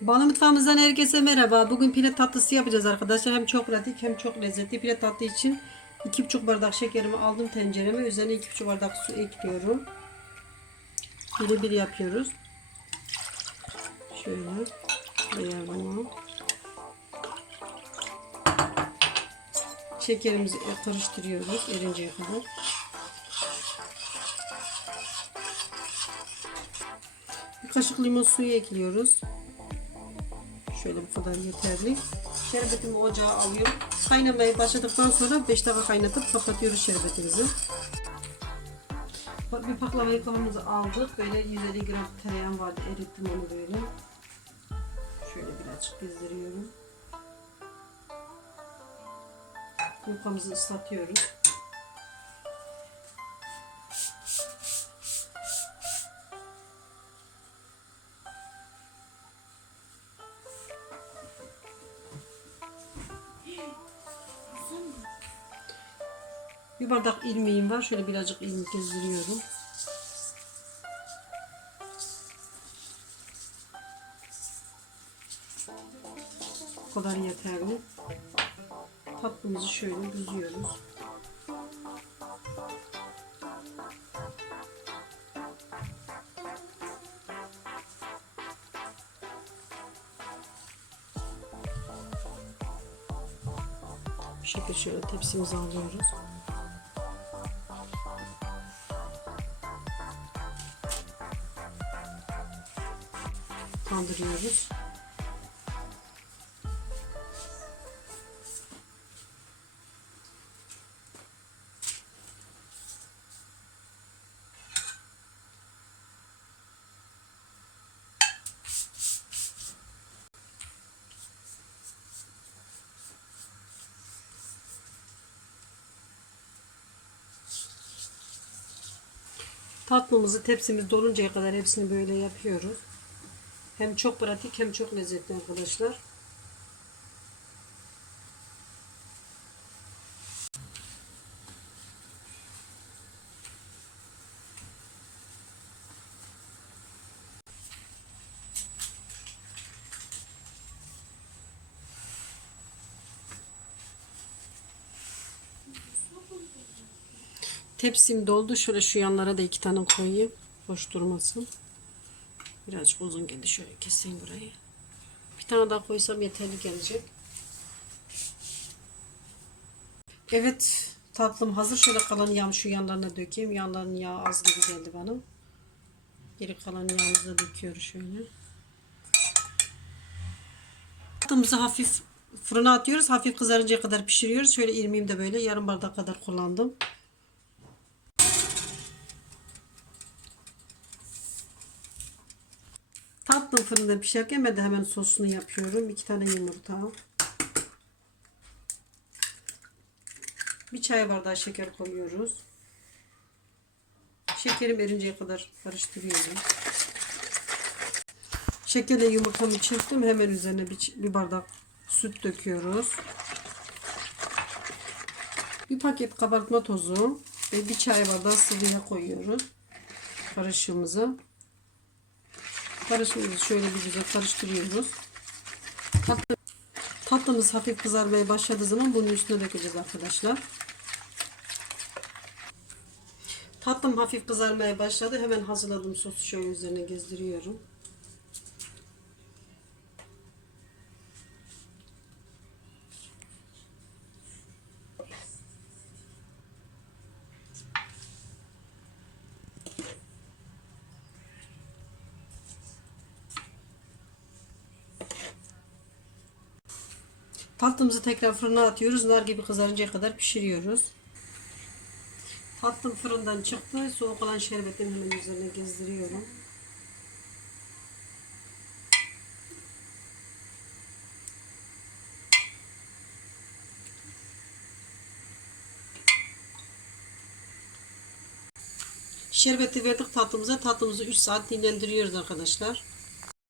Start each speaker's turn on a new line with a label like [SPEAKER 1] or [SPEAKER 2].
[SPEAKER 1] Bana mutfağımızdan herkese merhaba. Bugün pire tatlısı yapacağız arkadaşlar. Hem çok pratik hem çok lezzetli. Pire tatlı için 2,5 bardak şekerimi aldım tencereme. Üzerine 2,5 bardak su ekliyorum. Biri bir yapıyoruz. Şöyle ayarlamam. Şekerimizi karıştırıyoruz erinceye kadar. Bir kaşık limon suyu ekliyoruz. Şöyle bu kadar yeterli. Şerbetimi ocağa alıyorum. Kaynamaya başladıktan sonra 5 dakika kaynatıp kapatıyoruz şerbetimizi. Bir baklava yıkamamızı aldık. Böyle 150 gram tereyağım vardı. Erittim onu böyle. Şöyle birazcık gezdiriyorum. Yufkamızı ıslatıyoruz. Bir bardak ilmeğim var. Şöyle birazcık ilmek gezdiriyorum. Bu kadar yeterli. Tatlımızı şöyle büzüyoruz. Bu şekilde şöyle tepsimize alıyoruz. Kaldırıyoruz. Tatlımızı tepsimiz doluncaya kadar hepsini böyle yapıyoruz. Hem çok pratik hem çok lezzetli arkadaşlar. Tepsim doldu. Şöyle şu yanlara da iki tane koyayım. Boş durmasın. Birazcık uzun geldi. Şöyle keseyim burayı. Bir tane daha koysam yeterli gelecek. Evet tatlım hazır. Şöyle kalan yağım şu yanlarına dökeyim. Yanlarının yağı az gibi geldi bana. Geri kalan yağımızı döküyoruz şöyle. Tatlımızı hafif fırına atıyoruz. Hafif kızarıncaya kadar pişiriyoruz. Şöyle irmiğim de böyle yarım bardak kadar kullandım. Tatlım fırında pişerken ben de hemen sosunu yapıyorum. İki tane yumurta. Bir çay bardağı şeker koyuyoruz. Şekerim erinceye kadar karıştırıyorum. Şekerle yumurtamı çırptım. Hemen üzerine bir, bardak süt döküyoruz. Bir paket kabartma tozu ve bir çay bardağı sıvı yağ koyuyoruz. Karışımımıza. Karışımımızı şöyle bir güzel karıştırıyoruz. Tatlı, tatlımız hafif kızarmaya başladığı zaman bunun üstüne dökeceğiz arkadaşlar. Tatlım hafif kızarmaya başladı. Hemen hazırladığım sosu şöyle üzerine gezdiriyorum. Tatlımızı tekrar fırına atıyoruz. Nar gibi kızarıncaya kadar pişiriyoruz. Tatlım fırından çıktı. Soğuk olan şerbetini hemen üzerine gezdiriyorum. Şerbeti verdik tatlımıza. Tatlımızı 3 saat dinlendiriyoruz arkadaşlar.